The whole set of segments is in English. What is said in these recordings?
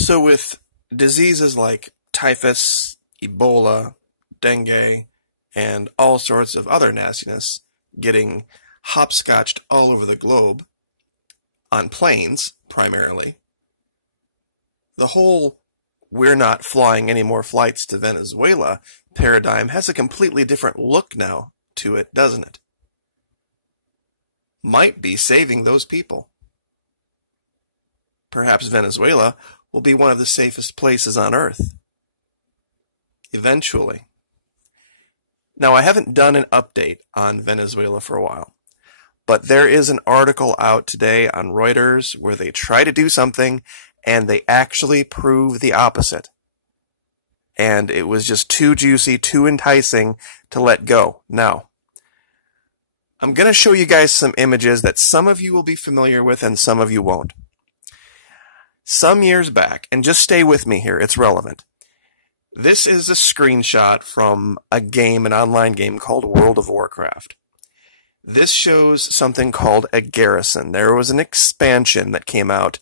So with diseases like typhus, Ebola, dengue, and all sorts of other nastiness getting hopscotched all over the globe, on planes primarily, the whole "we're not flying any more flights to Venezuela" paradigm has a completely different look now to it, doesn't it? Might be saving those people. Perhaps Venezuela will be one of the safest places on Earth. Eventually. Now, I haven't done an update on Venezuela for a while, but there is an article out today on Reuters where they try to do something and they actually prove the opposite. And it was just too juicy, too enticing to let go. Now, I'm going to show you guys some images that some of you will be familiar with and some of you won't. Some years back, and just stay with me here, it's relevant. This is a screenshot from a game, an online game called World of Warcraft. This shows something called a garrison. There was an expansion that came out.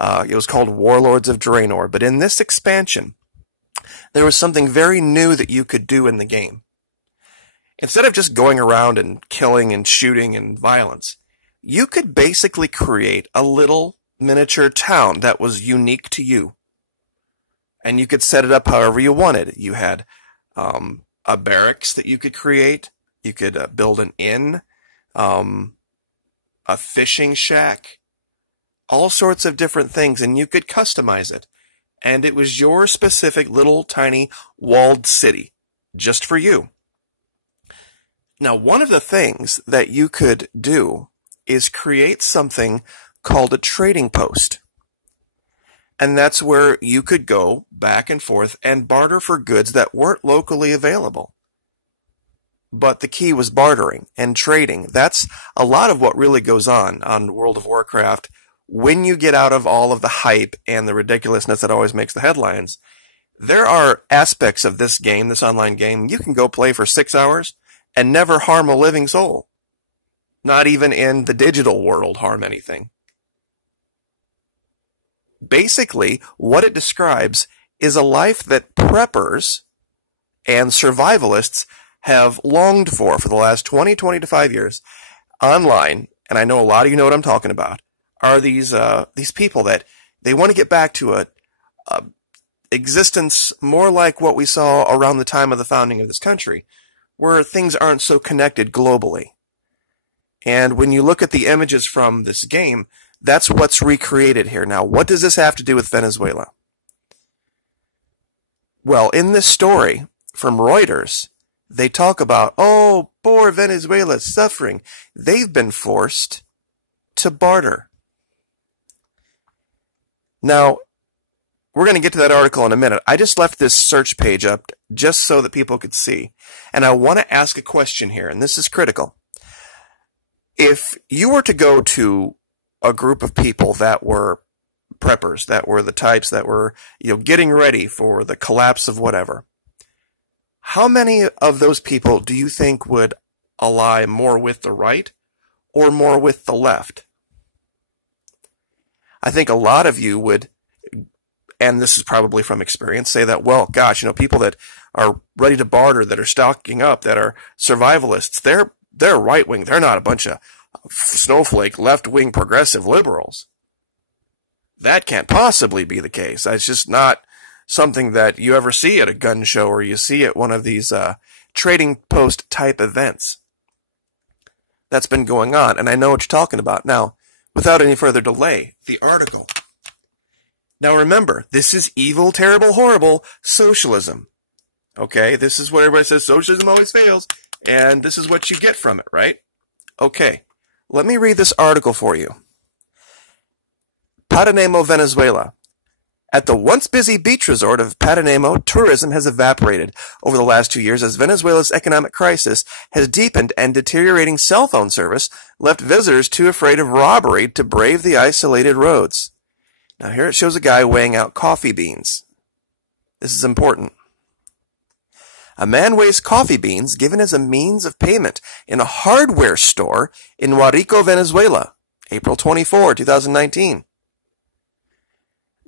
It was called Warlords of Draenor. But in this expansion, there was something very new that you could do in the game. Instead of just going around and killing and shooting and violence, you could basically create a little miniature town that was unique to you. And you could set it up however you wanted. You had a barracks that you could create. You could build an inn, a fishing shack, all sorts of different things, and you could customize it. And it was your specific little tiny walled city, just for you. Now, one of the things that you could do is create something called a trading post. And that's where you could go back and forth and barter for goods that weren't locally available. But the key was bartering and trading. That's a lot of what really goes on World of Warcraft when you get out of all of the hype and the ridiculousness that always makes the headlines. There are aspects of this game, this online game, you can go play for 6 hours and never harm a living soul. Not even in the digital world harm anything. Basically, what it describes is a life that preppers and survivalists have longed for the last 20 to 5 years online, and I know a lot of you know what I'm talking about, are these people that they want to get back to a existence more like what we saw around the time of the founding of this country, where things aren't so connected globally. And when you look at the images from this game, that's what's recreated here. Now, what does this have to do with Venezuela? Well, in this story from Reuters, they talk about, oh, poor Venezuela is suffering. They've been forced to barter. Now, we're going to get to that article in a minute. I just left this search page up just so that people could see. And I want to ask a question here, and this is critical. If you were to go to a group of people that were preppers, that were the types that were, getting ready for the collapse of whatever, how many of those people do you think would ally more with the right or more with the left? I think a lot of you would, and this is probably from experience, say that, well, gosh, people that are ready to barter, that are stocking up, that are survivalists, they're right-wing. They're not a bunch of snowflake, left-wing, progressive liberals. That can't possibly be the case. It's just not something that you ever see at a gun show or you see at one of these trading post type events. That's been going on, and I know what you're talking about. Now, without any further delay, the article. Now remember, this is evil, terrible, horrible socialism. Okay, this is what everybody says, socialism always fails, and this is what you get from it, right? Okay, let me read this article for you. Paranamo, Venezuela. At the once busy beach resort of Paranamo, tourism has evaporated over the last 2 years as Venezuela's economic crisis has deepened and deteriorating cell phone service left visitors too afraid of robbery to brave the isolated roads. Now here it shows a guy weighing out coffee beans. This is important. A man weighs coffee beans given as a means of payment in a hardware store in Guarico, Venezuela, April 24, 2019.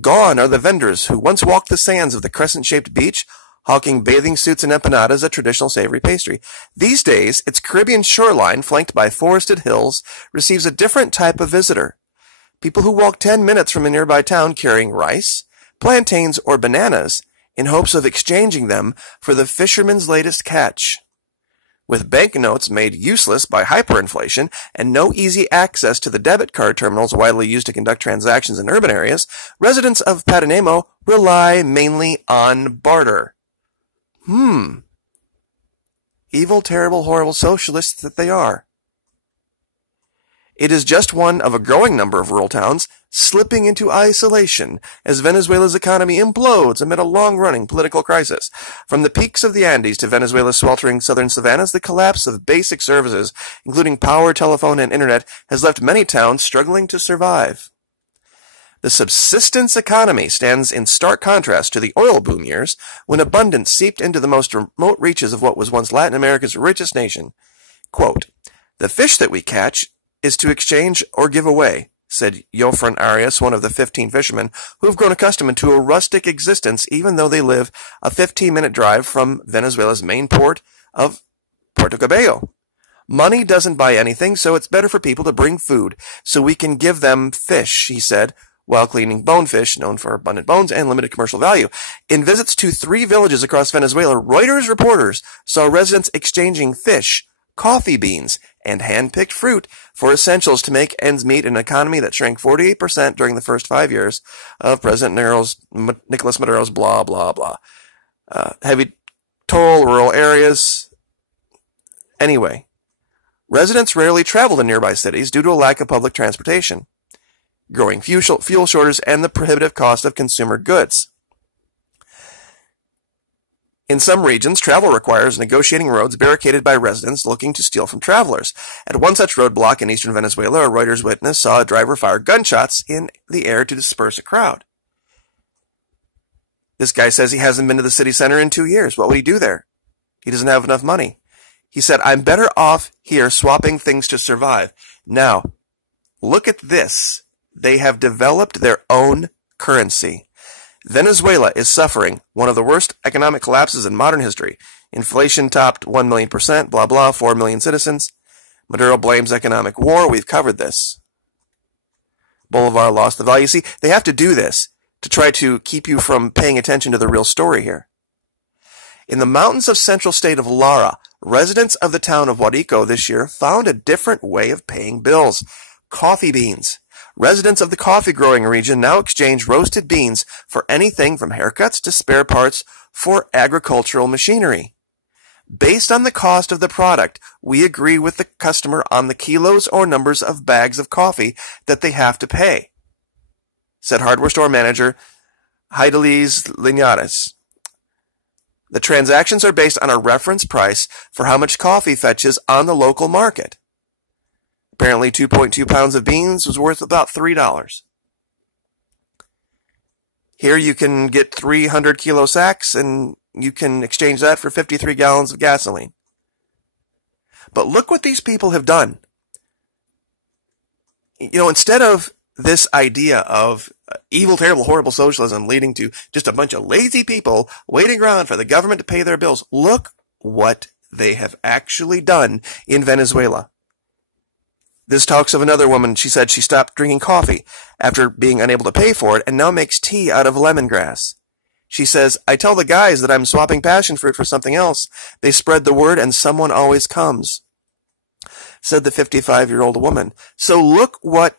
Gone are the vendors who once walked the sands of the crescent-shaped beach, hawking bathing suits and empanadas, a traditional savory pastry. These days, its Caribbean shoreline, flanked by forested hills, receives a different type of visitor. People who walk 10 minutes from a nearby town carrying rice, plantains, or bananas in hopes of exchanging them for the fisherman's latest catch. With banknotes made useless by hyperinflation and no easy access to the debit card terminals widely used to conduct transactions in urban areas, residents of Padanamo rely mainly on barter. Evil, terrible, horrible socialists that they are. It is just one of a growing number of rural towns slipping into isolation as Venezuela's economy implodes amid a long-running political crisis. From the peaks of the Andes to Venezuela's sweltering southern savannas, the collapse of basic services, including power, telephone, and internet, has left many towns struggling to survive. The subsistence economy stands in stark contrast to the oil boom years, when abundance seeped into the most remote reaches of what was once Latin America's richest nation. Quote, "The fish that we catch is to exchange or give away," said Jofran Arias, one of the 15 fishermen who have grown accustomed to a rustic existence even though they live a 15-minute drive from Venezuela's main port of Puerto Cabello. "Money doesn't buy anything, so it's better for people to bring food, so we can give them fish," he said, while cleaning bonefish, known for abundant bones and limited commercial value. In visits to 3 villages across Venezuela, Reuters reporters saw residents exchanging fish, coffee beans, and hand-picked fruit for essentials to make ends meet in an economy that shrank 48% during the first 5 years of President Nicolas Maduro's blah, blah, blah. Heavy toll, rural areas. Anyway, residents rarely travel to nearby cities due to a lack of public transportation, growing fuel shortages, and the prohibitive cost of consumer goods. In some regions, travel requires negotiating roads barricaded by residents looking to steal from travelers. At one such roadblock in eastern Venezuela, a Reuters witness saw a driver fire gunshots in the air to disperse a crowd. This guy says he hasn't been to the city center in 2 years. What would he do there? He doesn't have enough money. He said, "I'm better off here swapping things to survive." Now, look at this. They have developed their own currency. Venezuela is suffering one of the worst economic collapses in modern history. Inflation topped 1 million%, blah, blah, 4 million citizens. Maduro blames economic war. We've covered this. Bolivar lost the value. See, they have to do this to try to keep you from paying attention to the real story here. In the mountains of central state of Lara, residents of the town of Guarico this year found a different way of paying bills. Coffee beans. Residents of the coffee-growing region now exchange roasted beans for anything from haircuts to spare parts for agricultural machinery. Based on the cost of the product, we agree with the customer on the kilos or numbers of bags of coffee that they have to pay, said hardware store manager Heidelis Linares. The transactions are based on a reference price for how much coffee fetches on the local market. Apparently 2.2 pounds of beans was worth about $3. Here you can get 300 kilo sacks and you can exchange that for 53 gallons of gasoline. But look what these people have done. You know, instead of this idea of evil, terrible, horrible socialism leading to just a bunch of lazy people waiting around for the government to pay their bills, look what they have actually done in Venezuela. This talks of another woman. She said she stopped drinking coffee after being unable to pay for it and now makes tea out of lemongrass. She says, "I tell the guys that I'm swapping passion fruit for something else. They spread the word and someone always comes," said the 55-year-old woman. So look what,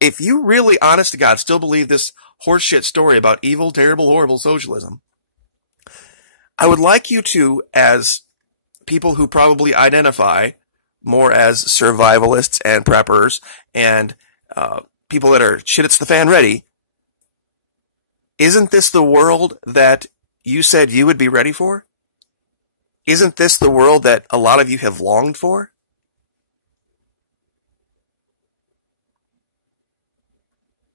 if you really, honest to God, still believe this horseshit story about evil, terrible, horrible socialism, I would like you to, as people who probably identify more as survivalists and preppers and people that are shit it's the fan ready, isn't this the world that you said you would be ready for? Isn't this the world that a lot of you have longed for?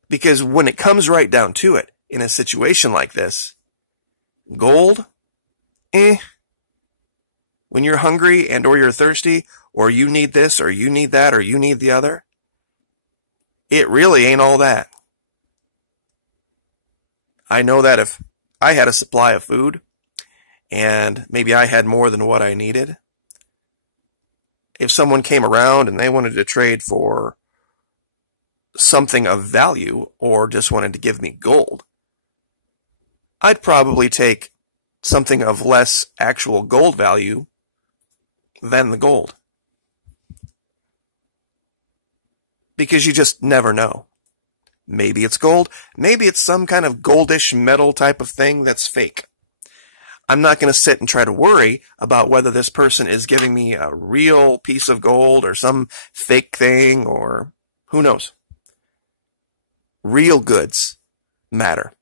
Because when it comes right down to it, in a situation like this, gold, when you're hungry and or you're thirsty, or you need this, or you need that, or you need the other, it really ain't all that. I know that if I had a supply of food and maybe I had more than what I needed, if someone came around and they wanted to trade for something of value or just wanted to give me gold, I'd probably take something of less actual gold value than the gold. Because you just never know. Maybe it's gold, maybe it's some kind of goldish metal type of thing that's fake. I'm not going to sit and try to worry about whether this person is giving me a real piece of gold or some fake thing, or who knows. Real goods matter.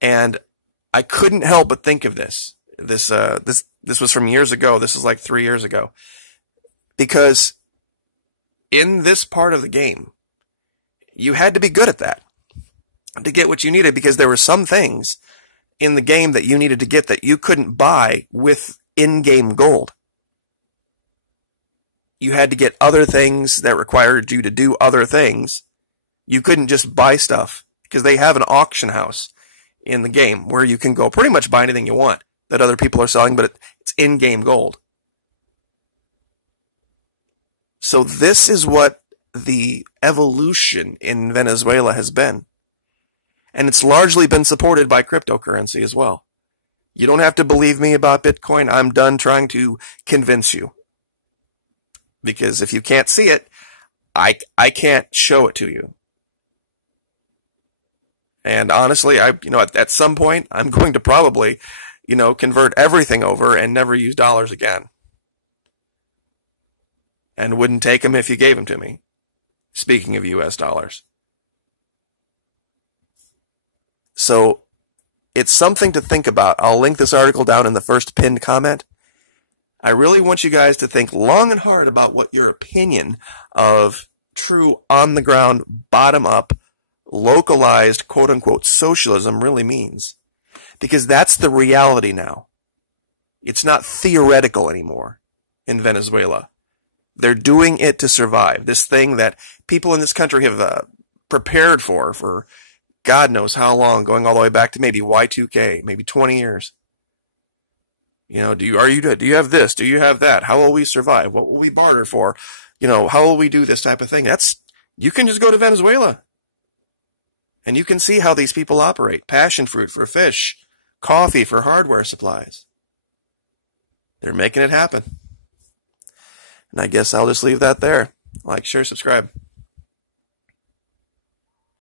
And I couldn't help but think of this. This was from years ago. This is like 3 years ago. Because in this part of the game, you had to be good at that to get what you needed, because there were some things in the game that you needed to get that you couldn't buy with in-game gold. You had to get other things that required you to do other things. You couldn't just buy stuff, because they have an auction house in the game where you can go pretty much buy anything you want that other people are selling, but it's in-game gold. So this is what the evolution in Venezuela has been. And it's largely been supported by cryptocurrency as well. You don't have to believe me about Bitcoin. I'm done trying to convince you. Because if you can't see it, I can't show it to you. And honestly, at some point, I'm going to probably, convert everything over and never use dollars again. And wouldn't take them if you gave them to me. Speaking of US dollars. So, it's something to think about. I'll link this article down in the first pinned comment. I really want you guys to think long and hard about what your opinion of true on-the-ground, bottom-up, localized, quote-unquote, socialism really means. Because that's the reality now. It's not theoretical anymore in Venezuela. They're doing it to survive. This thing that people in this country have prepared for God knows how long, going all the way back to maybe Y2K, maybe 20 years. Do you have this? Do you have that? How will we survive? What will we barter for? How will we do this type of thing? You can just go to Venezuela. And you can see how these people operate. Passion fruit for fish, coffee for hardware supplies. They're making it happen. And I guess I'll just leave that there. Like, share, subscribe.